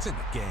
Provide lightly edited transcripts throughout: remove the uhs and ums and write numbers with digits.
It's in the game.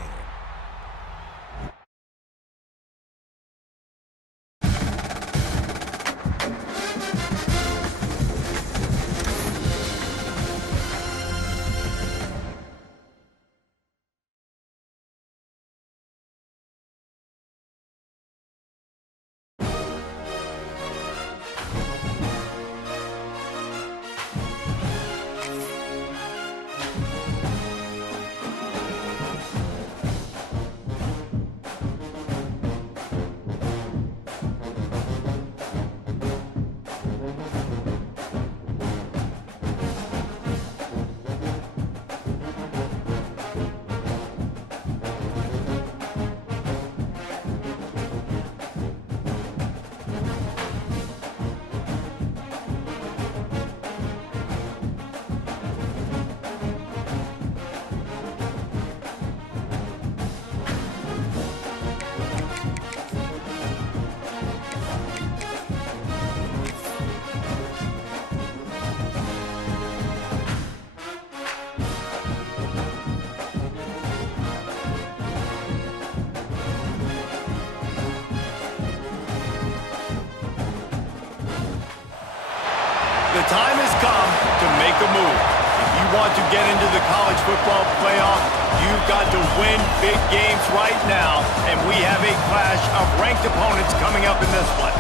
The time has come to make a move. If you want to get into the college football playoff, you've got to win big games right now, and we have a clash of ranked opponents coming up in this one.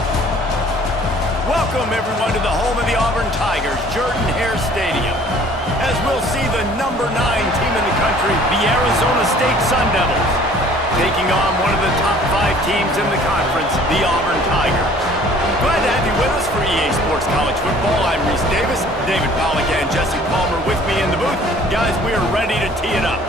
Welcome, everyone, to the home of the Auburn Tigers, Jordan-Hare Stadium, as we'll see the #9 team in the country, the Arizona State Sun Devils, taking on one of the top 5 teams in the conference, the Auburn Tigers. Glad to have you with us for EA Sports College Football. I'm Reese Davis, David Pollack, and Jesse Palmer with me in the booth. Guys, we are ready to tee it up.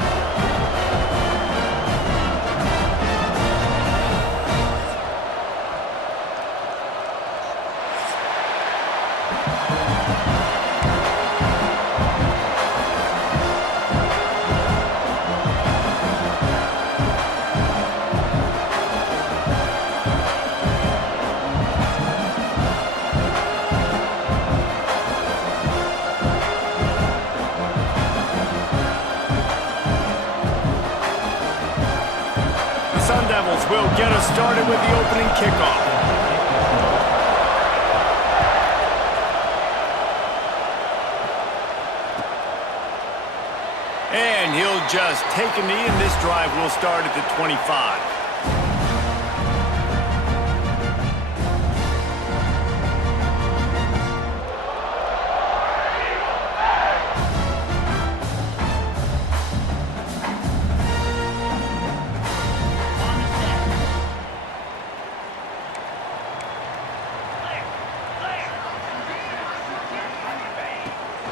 Sun Devils will get us started with the opening kickoff. And he'll just take a knee, and this drive will start at the 25.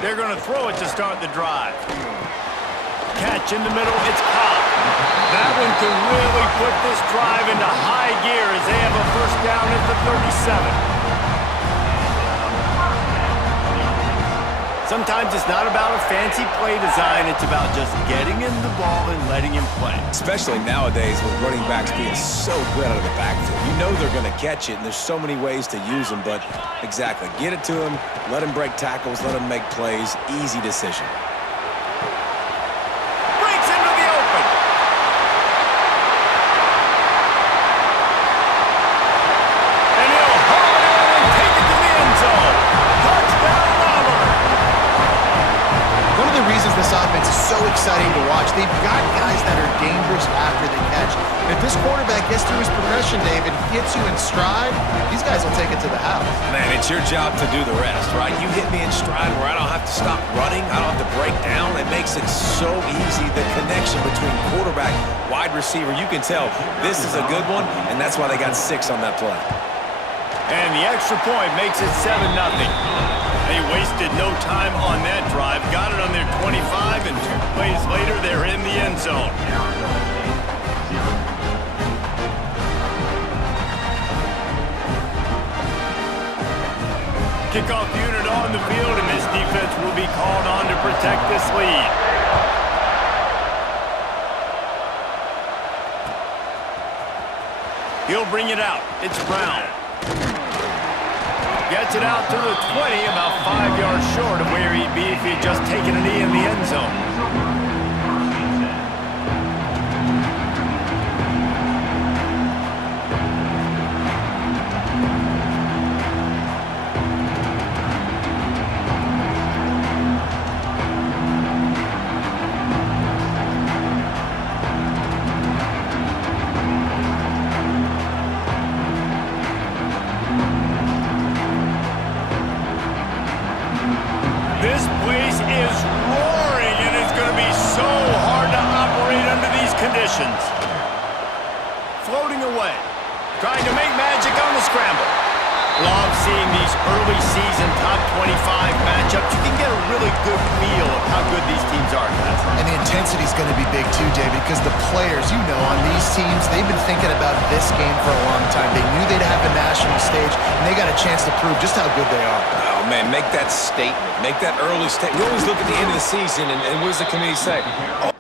They're going to throw it to start the drive. Catch in the middle, it's caught. That one can really put this drive into high gear as they have a first down at the 37. Sometimes it's not about a fancy play design, it's about just getting him the ball and letting him play. Especially nowadays with running backs being so good out of the backfield. You know they're going to catch it, and there's so many ways to use them, but exactly. Get it to him, let him break tackles, let him make plays. Easy decision. Breaks into the open. And he'll haul it in and take it to the end zone. Touchdown, Auburn. One of the reasons this offense is so exciting to watch, they've got guys that are dangerous after the catch. If this quarterback gets through his progression, David, gets you in stride, these guys will take it to the house. Man, it's your job to do the rest, right? You hit me in stride where I don't have to stop running, I don't have to break down. It makes it so easy, the connection between quarterback, wide receiver. You can tell this is a good one, and that's why they got 6 on that play. And the extra point makes it 7-0. They wasted no time on that drive. Got it on their 25, and 2 plays later, they're in the end zone. Kickoff unit on the field, and this defense will be called on to protect this lead. He'll bring it out. It's Brown. Gets it out to the 20, about 5 yards short of where he'd be if he'd just taken a knee in the end zone. This place is roaring, and it's going to be so hard to operate under these conditions. Floating away, trying to make magic on the scramble. Love seeing these early season top 25 matchups. You can get a really good feel of how good these teams are, guys. And the intensity is going to be big too, David, because the players, you know, on these teams, they've been thinking about this game for a long time. They knew they'd have the national stage, and they got a chance to prove just how good they are. Oh, man, make that statement. Make that early statement. We always look at the end of the season, and what does the committee say? Oh.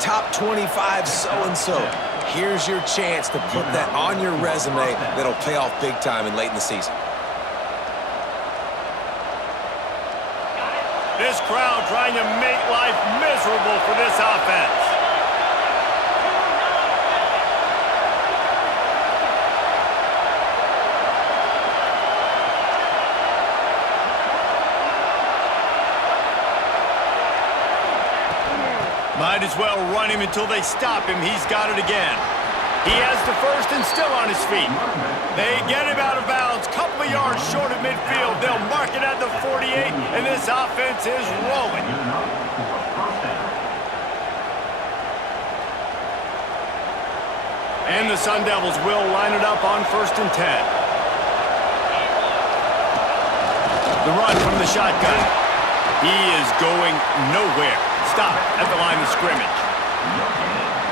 Top 25 so-and-so. Here's your chance to put that on your resume that'll pay off big time and late in the season. This crowd trying to make life miserable for this offense. Might as well run him until they stop him. He's got it again. He has the first and still on his feet. They get him out of bounds, couple of yards short of midfield. They'll mark it at the 48, and this offense is rolling. And the Sun Devils will line it up on 1st and 10. The run from the shotgun. He is going nowhere. Stop at the line of scrimmage.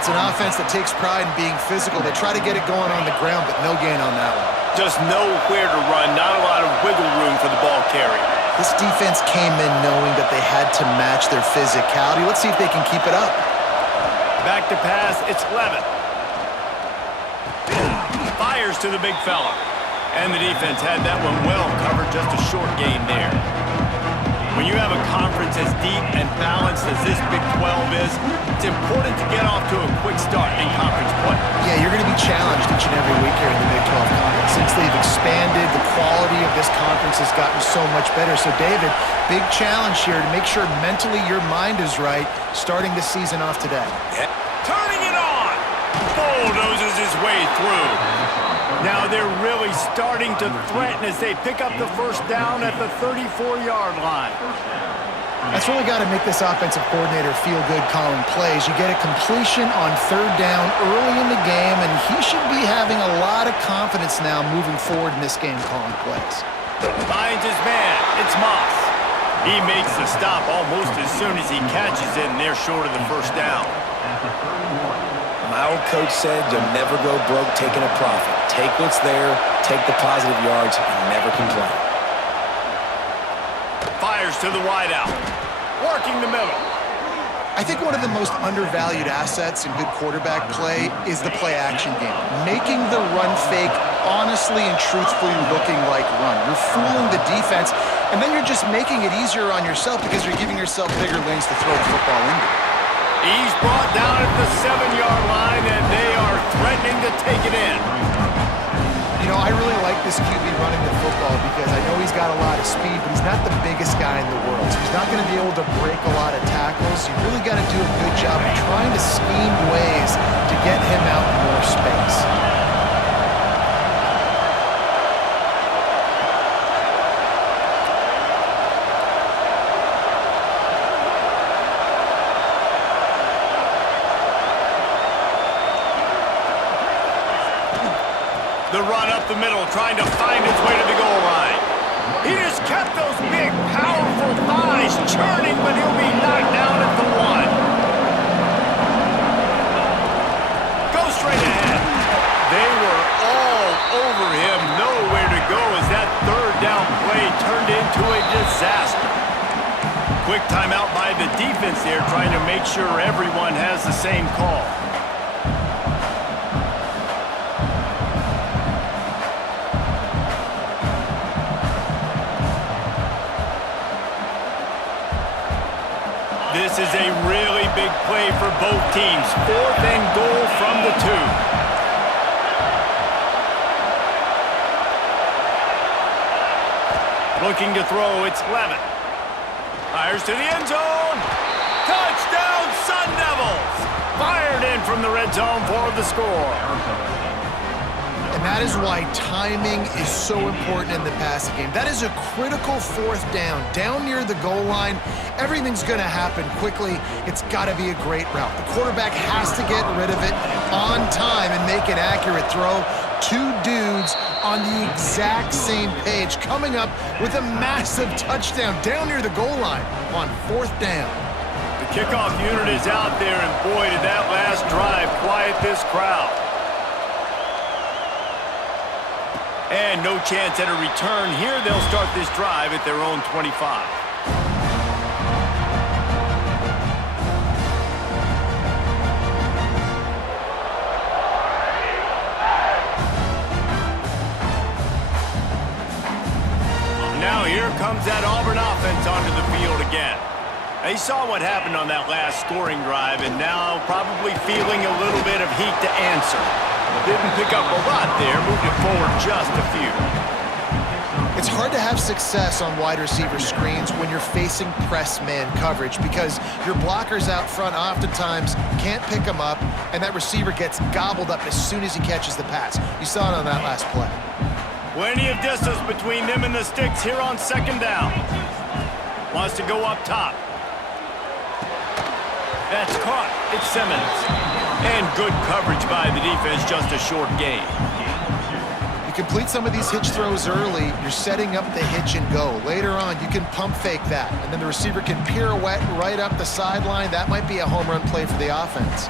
It's an offense that takes pride in being physical. They try to get it going on the ground, but no gain on that one. Just nowhere to run, not a lot of wiggle room for the ball carrier. This defense came in knowing that they had to match their physicality. Let's see if they can keep it up. Back to pass, it's Levin. Fires to the big fella. And the defense had that one well covered, just a short gain there. When you have a conference as deep and balanced as this Big 12 is, it's important to get off to a quick start in conference play. Yeah, you're going to be challenged each and every week here in the Big 12 Conference. Since they've expanded, the quality of this conference has gotten so much better. So, David, big challenge here to make sure mentally your mind is right starting the season off today. Yeah. Turning it on! Bulldozes his way through. Now they're really starting to threaten as they pick up the first down at the 34-yard line. That's really got to make this offensive coordinator feel good calling plays. You get a completion on 3rd down early in the game, and he should be having a lot of confidence now moving forward in this game calling plays. Finds his man. It's Moss. He makes the stop almost as soon as he catches it, and they're short of the first down. My old coach said you'll never go broke taking a profit. Take what's there, take the positive yards, and never complain. Fires to the wideout. Working the middle. I think one of the most undervalued assets in good quarterback play is the play-action game. Making the run fake honestly and truthfully looking like run. You're fooling the defense, and then you're just making it easier on yourself because you're giving yourself bigger lanes to throw the football into. He's brought down at the 7-yard line, and they are threatening to take it in. You know, I really like this QB running the football because I know he's got a lot of speed, but he's not the biggest guy in the world. So he's not going to be able to break a lot of tackles. You really got to do a good job of trying to scheme ways to get him out in more space. The run up the middle, trying to find its way to the goal line. He just kept those big, powerful thighs churning, but he'll be knocked down at the 1. Go straight ahead. They were all over him, nowhere to go as that 3rd down play turned into a disaster. Quick timeout by the defense there, trying to make sure everyone has the same call. This is a really big play for both teams. 4th and goal from the 2. Looking to throw, it's Levin. Fires to the end zone. Touchdown, Sun Devils. Fired in from the red zone for the score. And that is why timing is so important in the passing game. That is a critical fourth down. Down near the goal line, everything's going to happen quickly. It's got to be a great route. The quarterback has to get rid of it on time and make an accurate throw. Two dudes on the exact same page coming up with a massive touchdown down near the goal line on fourth down. The kickoff unit is out there, and boy, did that last drive quiet this crowd. And no chance at a return here. They'll start this drive at their own 25. Now here comes that Auburn offense onto the field again. They saw what happened on that last scoring drive, and now probably feeling a little bit of heat to answer. Didn't pick up a lot there, moved it forward just a few. It's hard to have success on wide receiver screens when you're facing press man coverage because your blockers out front oftentimes can't pick them up, and that receiver gets gobbled up as soon as he catches the pass. You saw it on that last play. Plenty of distance between them and the sticks here on second down. Wants to go up top. That's caught. It's Simmons. And good coverage by the defense, just a short gain. You complete some of these hitch throws early, you're setting up the hitch and go. Later on, you can pump fake that, and then the receiver can pirouette right up the sideline. That might be a home run play for the offense.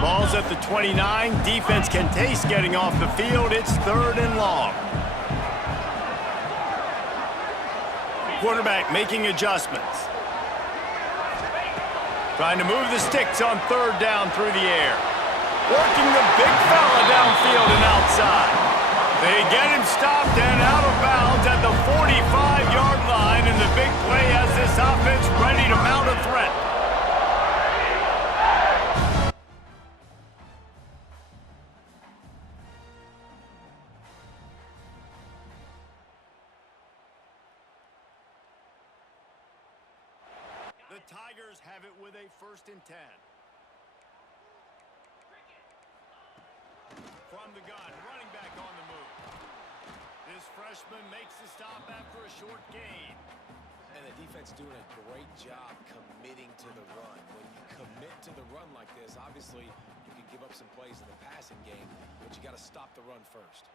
Ball's at the 29. Defense can taste getting off the field. It's third and long. Quarterback making adjustments. Trying to move the sticks on third down through the air. Working the big fella downfield and outside. They get him stopped and out of bounds at the 45-yard line, and the big play has this offense ready to mount a threat. The Tigers have it with a 1st and 10. From the gun, running back on the move. This freshman makes the stop after a short gain. And the defense doing a great job committing to the run. When you commit to the run like this, obviously you can give up some plays in the passing game, but you got to stop the run first.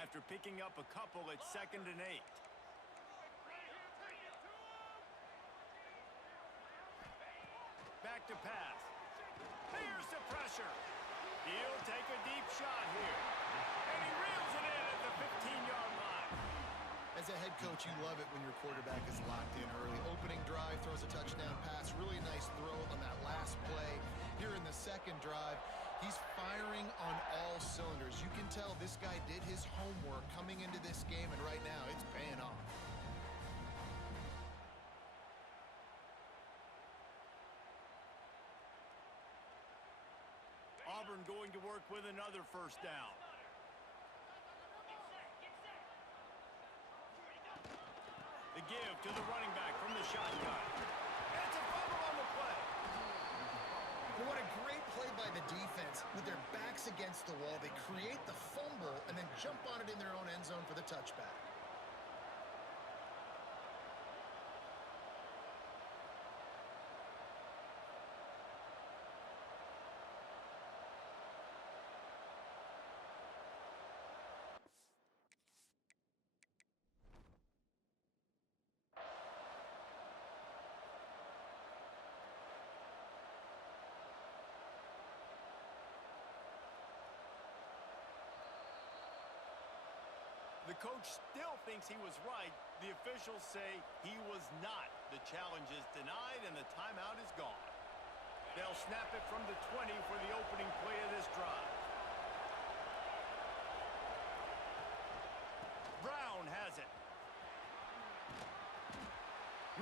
After picking up a couple at 2nd and 8. Back to pass. Here's the pressure. He'll take a deep shot here. And he reels it in at the 15-yard line. As a head coach, you love it when your quarterback is locked in early. Opening drive, throws a touchdown pass. Really nice throw on that last play. Here in the second drive, he's firing on all cylinders. You can tell this guy did his homework coming into this game, and right now it's paying off. Auburn going to work with another 1st down. The give to the running back from the shotgun. It's a fumble on the play. What a great play by the defense. With their backs against the wall, they create the fumble and then jump on it in their own end zone for the touchback. The coach still thinks he was right. The officials say he was not. The challenge is denied, and the timeout is gone. They'll snap it from the 20 for the opening play of this drive. Brown has it.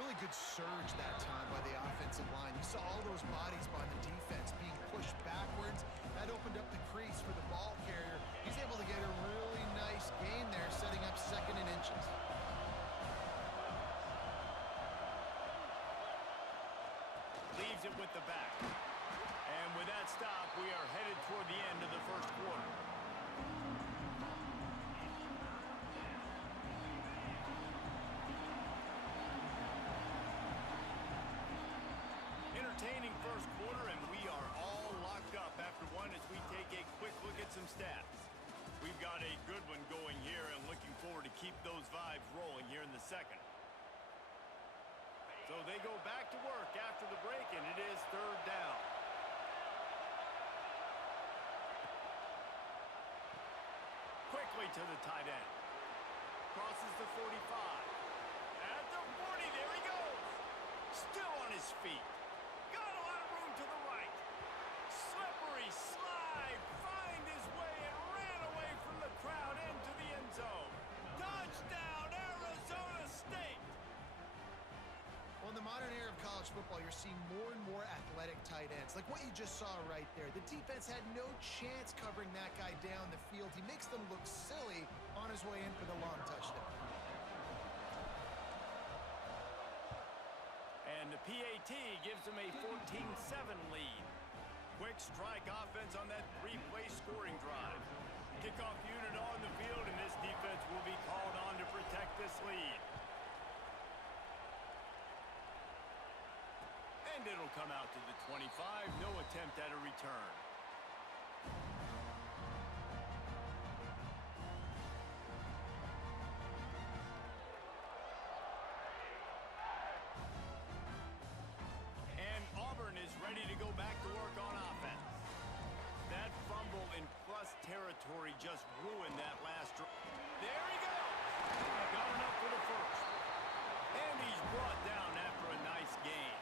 Really good surge that time by the offensive line. You saw all those those bodies by the defense, being pushed backwards. That opened up the crease for the ball carrier. He's able to get a really nice gain there, setting up 2nd and inches. Leaves it with the back. And with that stop, we are headed toward the end of the first quarter. Entertaining first quarter, and we are all locked up after one as we take a quick look at some stats. We've got a good one going here and looking forward to keep those vibes rolling here in the second. So they go back to work after the break, and it is 3rd down. Quickly to the tight end. Crosses the 45. At the 40, there he goes. Still on his feet. Got a lot of room to the right. Slippery slide. Find his way and ran away from the crowd into the end zone. Touchdown, Arizona State. Well, in the modern era of college football, you're seeing more and more athletic tight ends, like what you just saw right there. The defense had no chance covering that guy down the field. He makes them look silly on his way in for the long touchdown. And the PAT gives them a 14-7 lead. Quick strike offense on that 3-play scoring drive. Kickoff unit on the field, and this defense will be called on to protect this lead. And it'll come out to the 25. No attempt at a return. And Auburn is ready to go back to work on offense. That fumble in plus territory just ruined that last drive. There he goes. Got enough for the first. And he's brought down after a nice gain.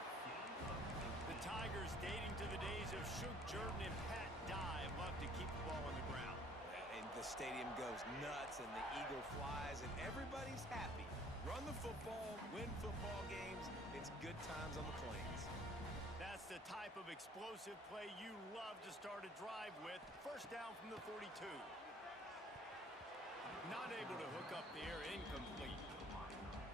The Tigers, dating to the days of Shook Jordan and Pat Dye, love to keep the ball on the ground. And the stadium goes nuts, and the eagle flies, and everybody's happy. Run the football, win football games. It's good times on the Plains. That's the type of explosive play you love to start a drive with. First down from the 42. Not able to hook up the air, incomplete.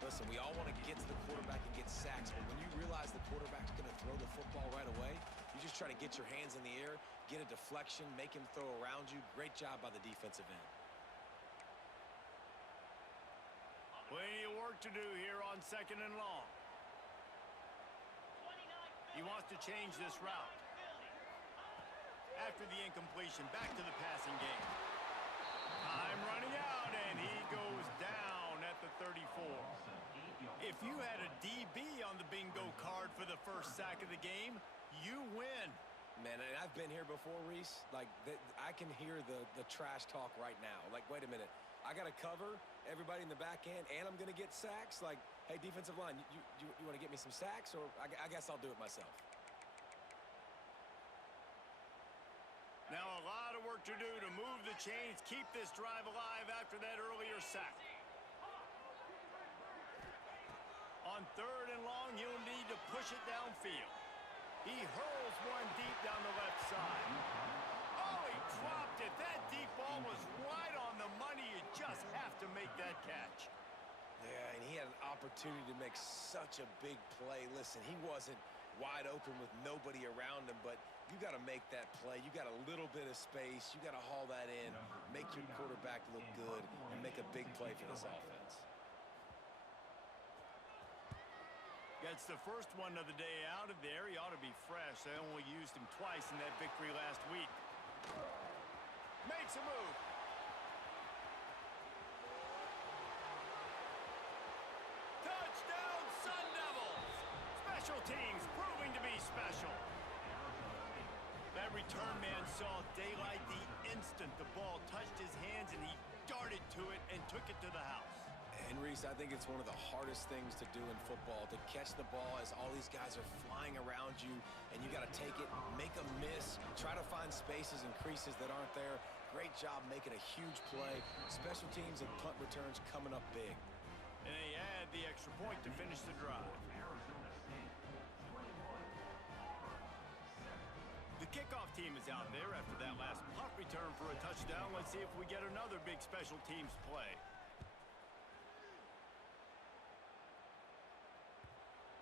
Listen, we all want to get to the quarterback and get sacks, but when you realize the quarterback's going to throw the football right away, you just try to get your hands in the air, get a deflection, make him throw around you. Great job by the defensive end. Plenty of work to do here on 2nd and long. He wants to change this route. After the incompletion, back to the passing game. Time running out, and he goes down at the 34. If you had a DB on the bingo card for the first sack of the game, you win. Man, and I've been here before, Reese. Like, I can hear the trash talk right now. Like, wait a minute. I got to cover everybody in the back end, and I'm going to get sacks. Like, hey, defensive line, you want to get me some sacks, or I guess I'll do it myself. Now a lot of work to do to move the chains, keep this drive alive after that earlier sack. On 3rd and long, he'll need to push it downfield. He hurls one deep down the left side. Oh, he dropped it. That deep ball was right on the money. You just have to make that catch. Yeah, and he had an opportunity to make such a big play. Listen, he wasn't wide open with nobody around him, but you got to make that play. You got a little bit of space. You got to haul that in, make your quarterback look good, and make a big play for this offense. Gets the first one of the day out of there. He ought to be fresh. They only used him twice in that victory last week. Makes a move. Touchdown, Sun Devils! Special teams proving to be special. That return man saw daylight the instant the ball touched his hands, and he darted to it and took it to the house. And, Reese, I think it's one of the hardest things to do in football, to catch the ball as all these guys are flying around you, and you got to take it, make a miss, try to find spaces and creases that aren't there. Great job making a huge play. Special teams and punt returns coming up big. And they add the extra point to finish the drive. is out there after that last punt return for a touchdown. Let's see if we get another big special teams play.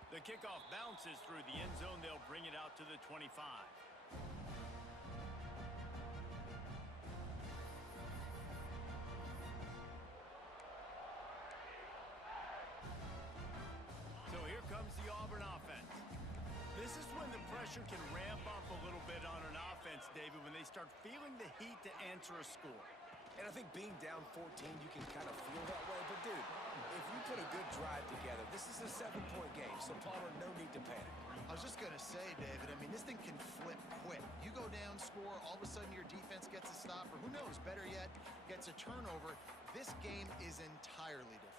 The kickoff bounces through the end zone. They'll bring it out to the 25. So here comes the Auburn offense. This is when the pressure can ramp up a little bit on an offense, David, when they start feeling the heat to answer a score. And I think being down 14, you can kind of feel that way. But, dude, if you put a good drive together, this is a 7-point game. So, Palmer, no need to panic. I was just going to say, David, I mean, this thing can flip quick. You go down, score, all of a sudden your defense gets a stop, or who knows, better yet, gets a turnover. This game is entirely different.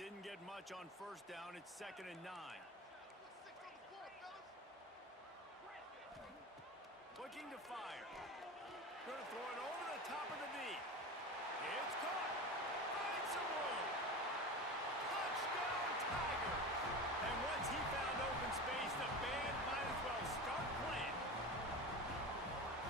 Didn't get much on first down. It's 2nd and 9. Looking to fire. Going to throw it over the top of the knee. It's caught. Finds some room. Touchdown, Tigers. And once he found open space, the band might as well start playing.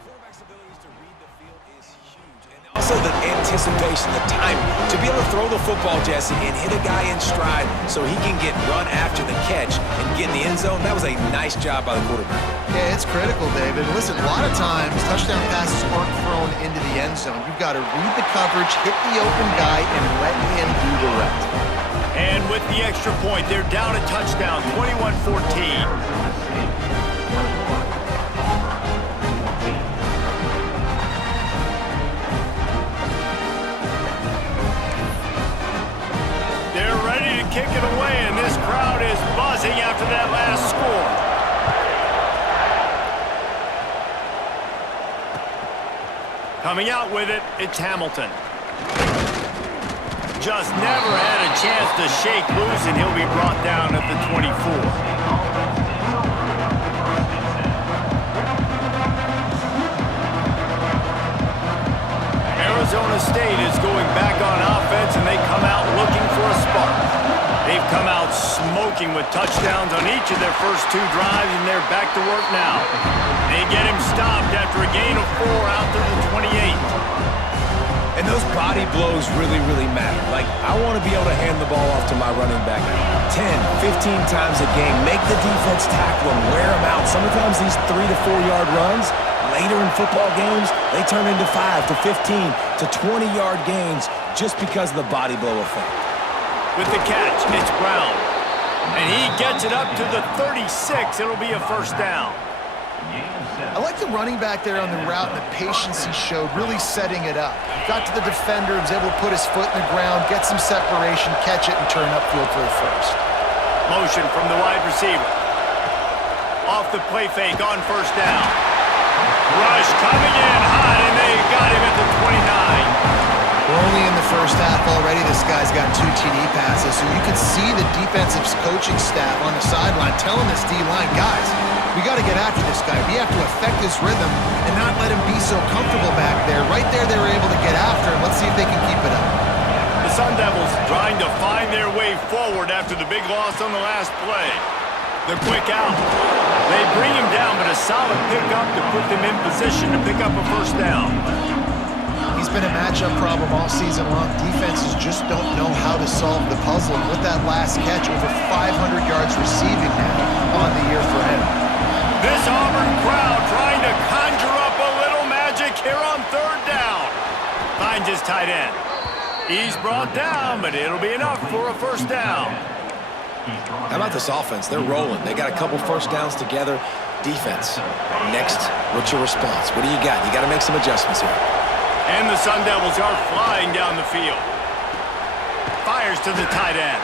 Quarterback's abilities to read the field is huge. And also the anticipation, the timing. To be able to throw the football, Jesse, and hit a guy in stride so he can get run after the catch and get in the end zone, that was a nice job by the quarterback. Yeah, it's critical, David. Listen, a lot of times touchdown passes aren't thrown into the end zone. You've got to read the coverage, hit the open guy, and let him do the rest. And with the extra point, they're down a touchdown, 21-14. Kick it away, and this crowd is buzzing after that last score. Coming out with it, it's Hamilton. Just never had a chance to shake loose, and he'll be brought down at the 24. Arizona State is going back on offense, and they come out looking for a spark. They've come out smoking with touchdowns on each of their first 2 drives, and they're back to work now. They get him stopped after a gain of 4 out to the 28. And those body blows really, really matter. Like, I want to be able to hand the ball off to my running back 10, 15 times a game. Make the defense tackle them, wear them out. Sometimes these 3 to 4 yard runs, later in football games, they turn into 5 to 15 to 20 yard gains just because of the body blow effect. With the catch, it's Brown. And he gets it up to the 36. It'll be a first down. I like the running back there on the route and the patience he showed, really setting it up. Got to the defender, was able to put his foot in the ground, get some separation, catch it, and turn upfield for the first. Motion from the wide receiver. Off the play fake on first down. Rush coming in hot, and they got him at the 29. We're only in the first half already. This guy's got 2 TD passes, so you can see the defensive coaching staff on the sideline telling this D-line, guys, we got to get after this guy. We have to affect his rhythm and not let him be so comfortable back there. Right there, they were able to get after him. Let's see if they can keep it up. The Sun Devils trying to find their way forward after the big loss on the last play. The quick out. They bring him down, but a solid pickup to put them in position to pick up a first down. He's been a matchup problem all season long. Defenses just don't know how to solve the puzzle. And with that last catch, over 500 yards receiving now on the year for him. This Auburn crowd trying to conjure up a little magic here on 3rd down. Finds his tight end. He's brought down, but it'll be enough for a first down. How about this offense? They're rolling. They got a couple first downs together. Defense. Next, what's your response? What do you got? You got to make some adjustments here. And the Sun Devils are flying down the field. Fires to the tight end.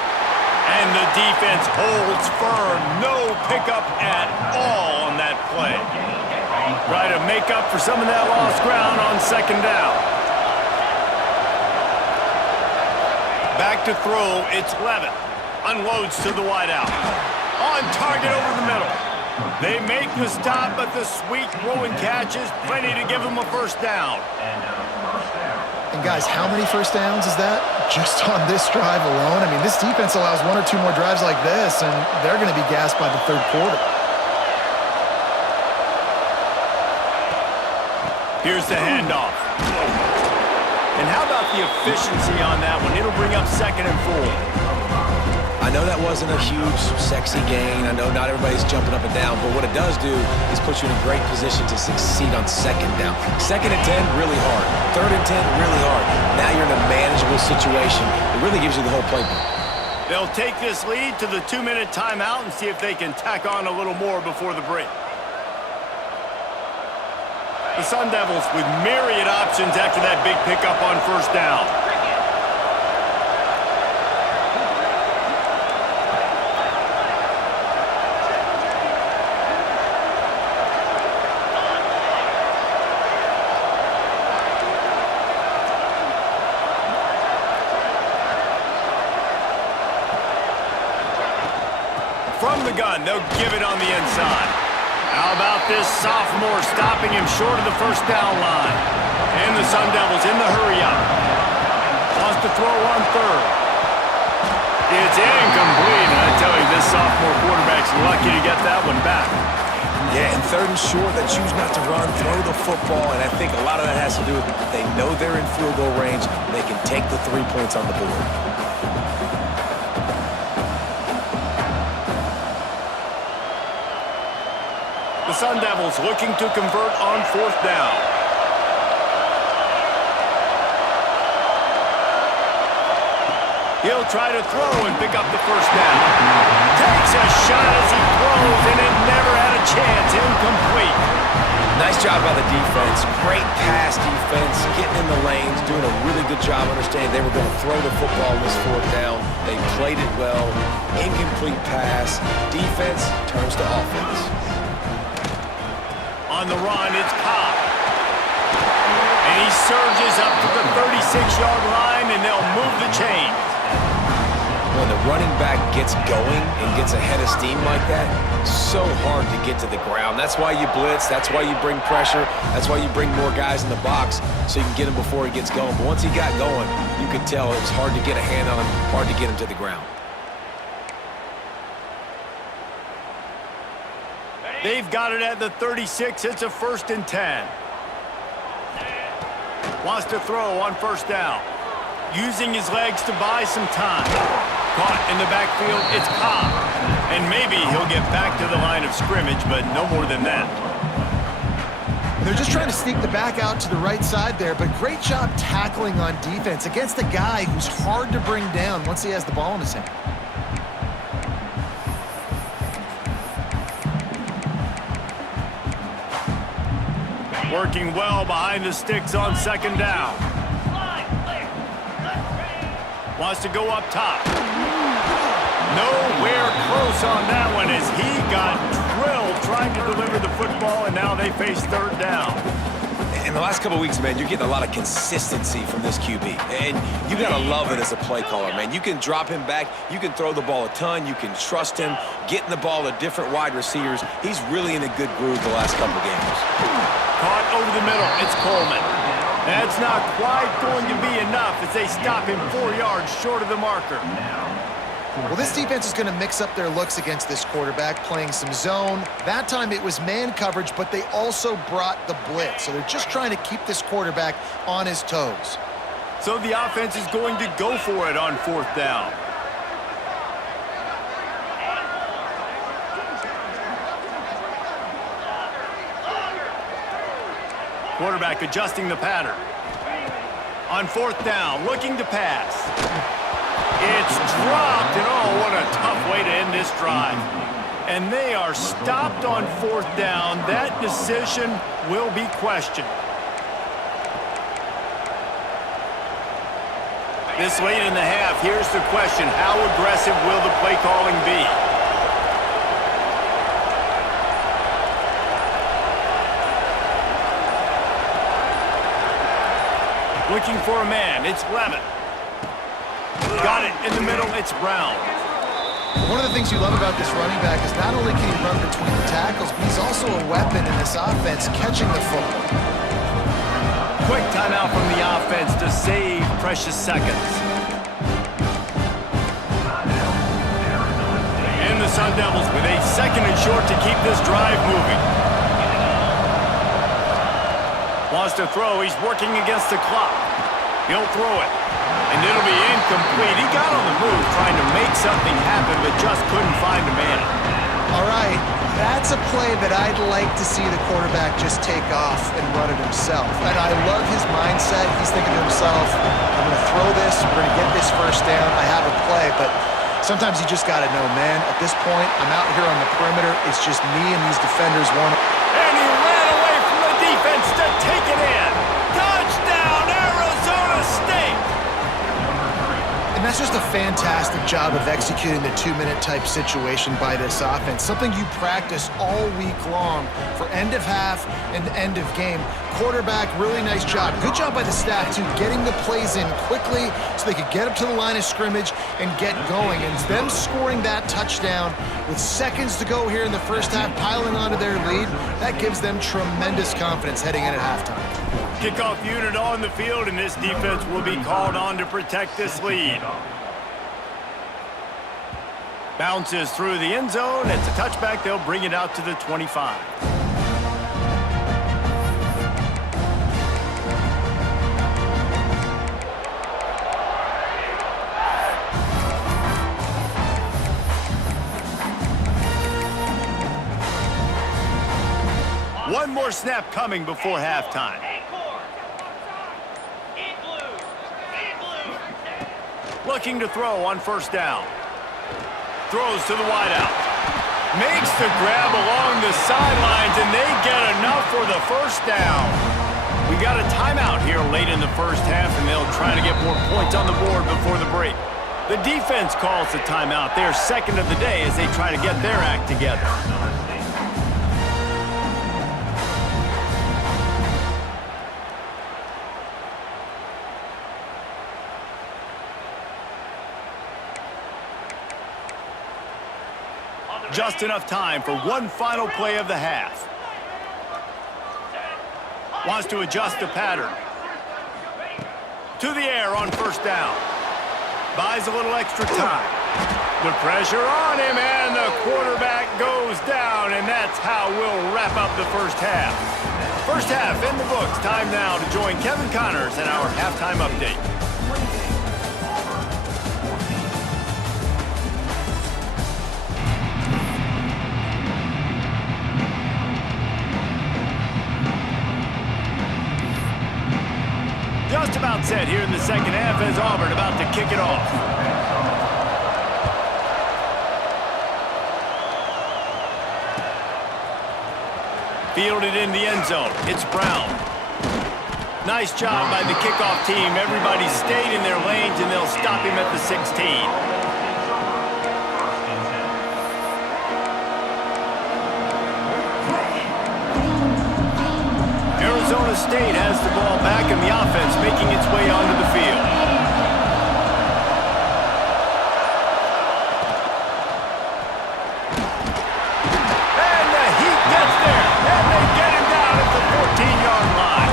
And the defense holds firm. No pickup at all on that play. Try to make up for some of that lost ground on 2nd down. Back to throw, it's Levin. Unloads to the wideout. On target over the middle. They make the stop, but the sweet throw and catch is plenty to give them a first down. And guys, how many first downs is that? just on this drive alone. I mean, this defense allows one or two more drives like this, and they're going to be gassed by the third quarter. Here's the handoff. And how about the efficiency on that one? It'll bring up 2nd and 4. I know that wasn't a huge, sexy gain. I know not everybody's jumping up and down, but what it does do is put you in a great position to succeed on 2nd down. 2nd and 10, really hard. 3rd and 10, really hard. Now you're in a manageable situation. It really gives you the whole playbook. They'll take this lead to the 2-minute timeout and see if they can tack on a little more before the break. The Sun Devils with myriad options after that big pickup on 1st down. From the gun, they'll give it on the inside. How about this sophomore stopping him short of the 1st down line? And the Sun Devils in the hurry-up. Wants to throw on 3rd. It's incomplete, and I tell you, this sophomore quarterback's lucky to get that one back. Yeah, and 3rd and short, they choose not to run, throw the football, and I think a lot of that has to do with they know they're in field goal range. They can take the 3 points on the board. The Sun Devils looking to convert on 4th down. He'll try to throw and pick up the 1st down. Takes a shot as he throws, and it never had a chance. Incomplete. Nice job by the defense. Great pass defense, getting in the lanes, doing a really good job understanding they were going to throw the football on this 4th down. They played it well. Incomplete pass. Defense turns to offense. On the run, it's Cobb. And he surges up to the 36-yard line, and they'll move the chain. When the running back gets going and gets ahead of steam like that, so hard to get to the ground. That's why you blitz. That's why you bring pressure. That's why you bring more guys in the box so you can get him before he gets going. But once he got going, you could tell it was hard to get a hand on him, hard to get him to the ground. They've got it at the 36. It's a 1st and 10. Wants to throw on 1st down. Using his legs to buy some time. Caught in the backfield, it's Cobb. And maybe he'll get back to the line of scrimmage, but no more than that. They're just trying to sneak the back out to the right side there, but great job tackling on defense against a guy who's hard to bring down once he has the ball in his hand. Working well behind the sticks on 2nd down. Wants to go up top. Nowhere close on that one as he got drilled trying to deliver the football, and now they face 3rd down. In the last couple of weeks, man, you're getting a lot of consistency from this QB. And you got to love it as a play caller, man. You can drop him back. You can throw the ball a ton. You can trust him, getting the ball to different wide receivers. He's really in a good groove the last couple of games. Caught over the middle. It's Coleman. That's not quite going to be enough as they stop him 4 yards short of the marker. Well, this defense is going to mix up their looks against this quarterback, playing some zone. That time it was man coverage, but they also brought the blitz. So they're just trying to keep this quarterback on his toes. So the offense is going to go for it on 4th down. Quarterback adjusting the pattern. On 4th down, looking to pass. It's dropped, and oh, what a tough way to end this drive. And they are stopped on 4th down. That decision will be questioned. This late in the half, here's the question. How aggressive will the play calling be? Looking for a man. It's Levin. Got it in the middle. It's Brown. One of the things you love about this running back is not only can he run between the tackles, but he's also a weapon in this offense, catching the football. Quick timeout from the offense to save precious seconds. Sun Devils with a second and short to keep this drive moving. Wants to throw. He's working against the clock. He'll throw it. And it'll be incomplete. He got on the move trying to make something happen, but just couldn't find a man. All right, that's a play that I'd like to see the quarterback just take off and run it himself. And I love his mindset. He's thinking to himself, I'm going to throw this, we're going to get this first down, I have a play. But sometimes you just got to know, man, at this point, I'm out here on the perimeter. It's just me and these defenders one. And he ran away from the defense to take it in. Touchdown, Arizona State! And that's just a fantastic job of executing the two-minute type situation by this offense. Something you practice all week long for end of half and end of game. Quarterback, really nice job. Good job by the staff, too, getting the plays in quickly so they could get up to the line of scrimmage and get going. And them scoring that touchdown with seconds to go here in the first half, piling onto their lead, that gives them tremendous confidence heading in at halftime. Kickoff unit on the field, and this defense will be called on to protect this lead. Bounces through the end zone. It's a touchback. They'll bring it out to the 25. One more snap coming before halftime. Looking to throw on first down. Throws to the wideout. Makes the grab along the sidelines, and they get enough for the first down. We got a timeout here late in the first half, and they'll try to get more points on the board before the break. The defense calls the timeout. Their second of the day as they try to get their act together. Just enough time for one final play of the half. Wants to adjust the pattern. To the air on first down. Buys a little extra time. The pressure on him, and the quarterback goes down, and that's how we'll wrap up the first half. First half in the books. Time now to join Kevin Connors in our halftime update. Just about set here in the second half as Auburn about to kick it off. Fielded in the end zone. It's Brown. Nice job by the kickoff team. Everybody stayed in their lanes, and they'll stop him at the 16. Arizona State has the ball back, and the offense making its way onto the field. And the Heat gets there, and they get him down at the 14-yard line.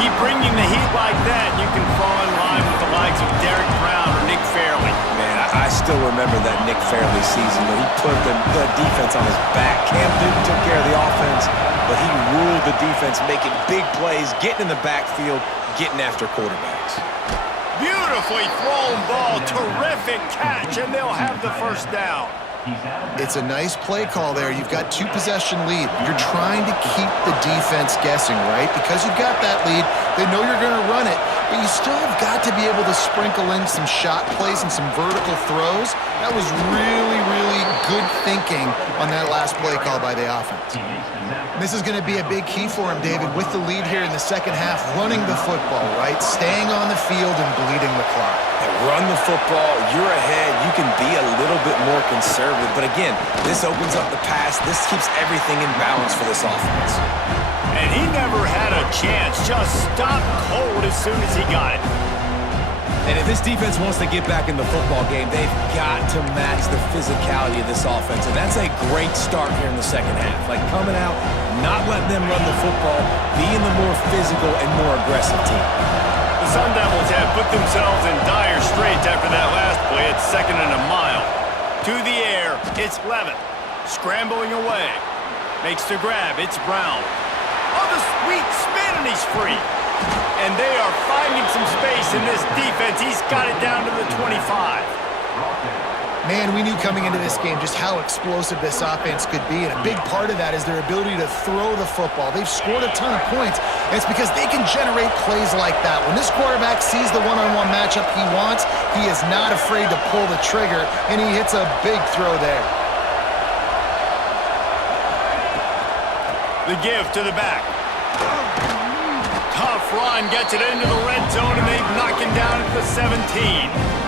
Keep bringing the heat like that, and you can fall in line with the likes of Derek Brown or Nick Fairley. Man, I still remember that Nick Fairley season where he put the defense on his back. Cam Newton took care of the offense, but he ruled the defense, making big plays, getting in the backfield, getting after quarterbacks. Beautifully thrown ball, terrific catch, and they'll have the first down. It's a nice play call there. You've got two-possession lead. You're trying to keep the defense guessing, right? Because you've got that lead, they know you're going to run it, but you still have got to be able to sprinkle in some shot plays and some vertical throws. That was really, really good thinking on that last play call by the offense. This is going to be a big key for him, David, with the lead here in the second half, running the football, right? Staying on the field and bleeding the clock. And run the football, you're ahead, you can be a little bit more conservative. But again, this opens up the pass. This keeps everything in balance for this offense. And he never had a chance, just stopped cold as soon as he got it. And if this defense wants to get back in the football game, they've got to match the physicality of this offense. And that's a great start here in the second half. Like coming out, not letting them run the football, being the more physical and more aggressive team. The Sun Devils have put themselves in dire straits after that last play. It's second and a mile. To the air, It's Levin. Scrambling away. Makes the grab. It's Brown. Oh, the sweet spin, and he's free. And they are finding some space in this defense. He's got it down to the 25. Man, we knew coming into this game just how explosive this offense could be, and a big part of that is their ability to throw the football. They've scored a ton of points, and it's because they can generate plays like that. When this quarterback sees the one-on-one matchup he wants, he is not afraid to pull the trigger, and he hits a big throw there. The give to the back. Tough run, gets it into the red zone, and they knock him down at the 17.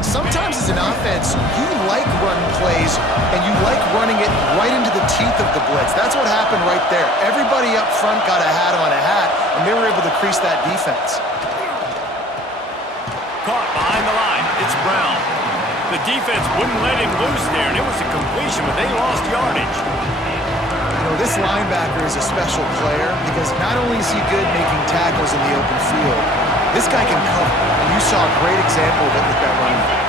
Sometimes as an offense, you like run plays, and you like running it right into the teeth of the blitz. That's what happened right there. Everybody up front got a hat on a hat, and they were able to crease that defense. Caught behind the line. It's Brown. The defense wouldn't let him loose there, and it was a completion, but they lost yardage. You know, this linebacker is a special player because not only is he good making tackles in the open field, this guy can cover, and you saw a great example of it with that running back.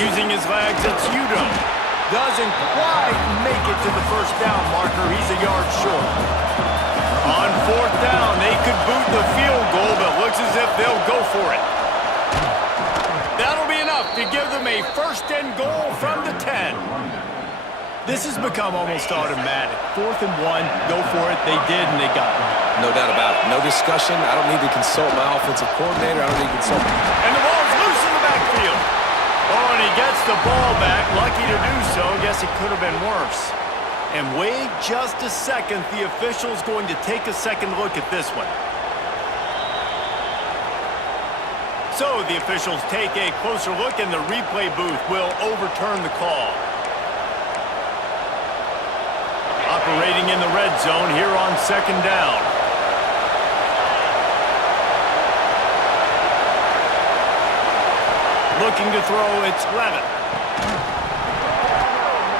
Using his legs, it's Udo. Doesn't quite make it to the first down marker. He's a yard short. On fourth down, they could boot the field goal, but looks as if they'll go for it. That'll be enough to give them a first and goal from the 10. This has become almost automatic. 4th and 1, go for it. They did, and they got it. No doubt about it. No discussion. I don't need to consult my offensive coordinator. I don't need to consult. And the ball's loose in the backfield. Oh, and he gets the ball back. Lucky to do so. Guess it could have been worse. And wait just a second. The official's going to take a second look at this one. So the officials take a closer look, and the replay booth will overturn the call. Operating in the red zone here on second down. Looking to throw, it's Levin.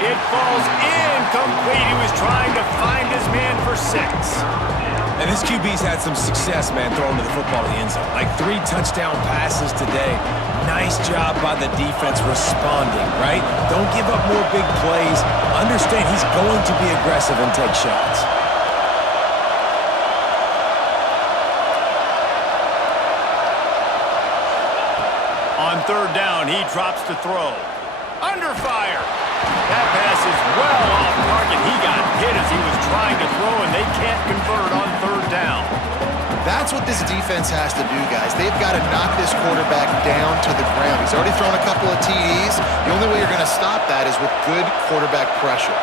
It falls incomplete. He was trying to find his man for 6. And this QB's had some success, man, throwing to the football in the end zone. Like 3 touchdown passes today. Nice job by the defense responding, right? Don't give up more big plays. Understand he's going to be aggressive and take shots. On third down, he drops to throw. Under fire. That pass is well off target. He got hit as he was trying to throw, and they can't convert on third down. That's what this defense has to do, guys. They've got to knock this quarterback down to the ground. He's already thrown a couple of TDs. The only way you're going to stop that is with good quarterback pressure.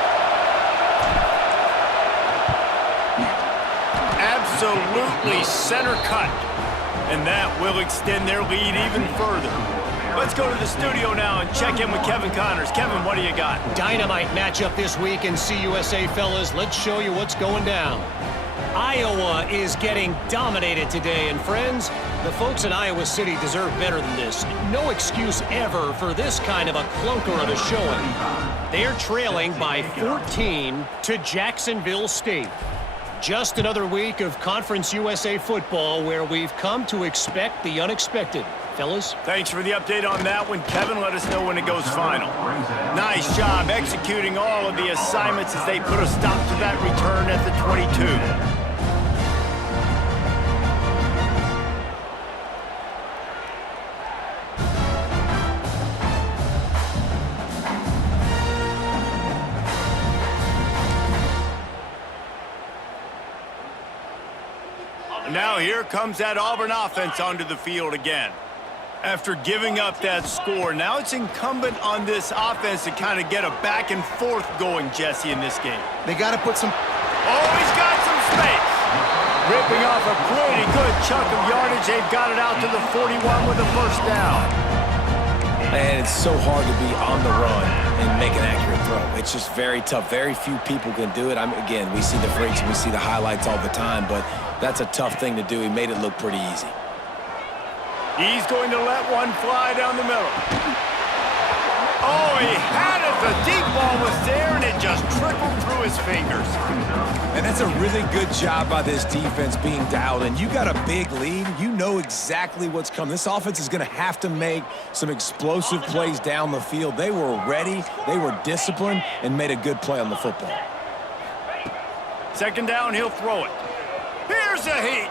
Absolutely center cut. And that will extend their lead even further. Let's go to the studio now and check in with Kevin Connors. Kevin, what do you got? Dynamite matchup this week in CUSA, fellas. Let's show you what's going down. Iowa is getting dominated today, and friends, the folks in Iowa City deserve better than this. No excuse ever for this kind of a clunker of a showing. They're trailing by 14 to Jacksonville State. Just another week of Conference USA football where we've come to expect the unexpected. Fellas? Thanks for the update on that one, Kevin. Let us know when it goes final. Nice job executing all of the assignments as they put a stop to that return at the 22. Now here comes that Auburn offense onto the field again. After giving up that score, now it's incumbent on this offense to kind of get a back and forth going, Jesse, in this game. They got to put some... Oh, he's got some space. Ripping off a pretty good chunk of yardage. They've got it out to the 41 with a first down. Man, it's so hard to be on the run and make an accurate throw. It's just very tough. Very few people can do it. Again, we see the freaks and we see the highlights all the time, but that's a tough thing to do. He made it look pretty easy. He's going to let one fly down the middle. Oh, he had it. The deep ball was there, and it just trickled through through his fingers. And that's a really good job by this defense being dialed in. You got a big lead. You know exactly what's coming. This offense is going to have to make some explosive plays down the field. They were ready, they were disciplined, and made a good play on the football. Second down, he'll throw it. Here's a heat.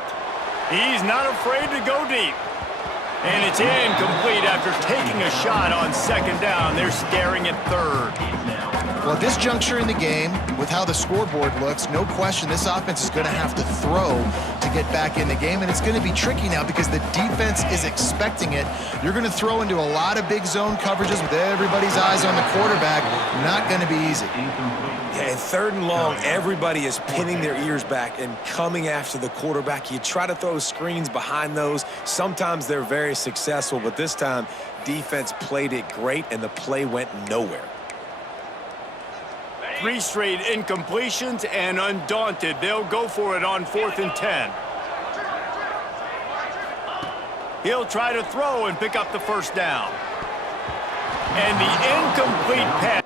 He's not afraid to go deep. And it's incomplete after taking a shot on second down. They're staring at third. Well, at this juncture in the game, with how the scoreboard looks, no question this offense is going to have to throw to get back in the game, and it's going to be tricky now because the defense is expecting it. You're going to throw into a lot of big zone coverages with everybody's eyes on the quarterback. Not going to be easy. Yeah, and third and long, everybody is pinning their ears back and coming after the quarterback. You try to throw screens behind those. Sometimes they're very successful, but this time, defense played it great, and the play went nowhere. 3 straight incompletions, and undaunted, they'll go for it on 4th and 10. He'll try to throw and pick up the first down. And the incomplete pass.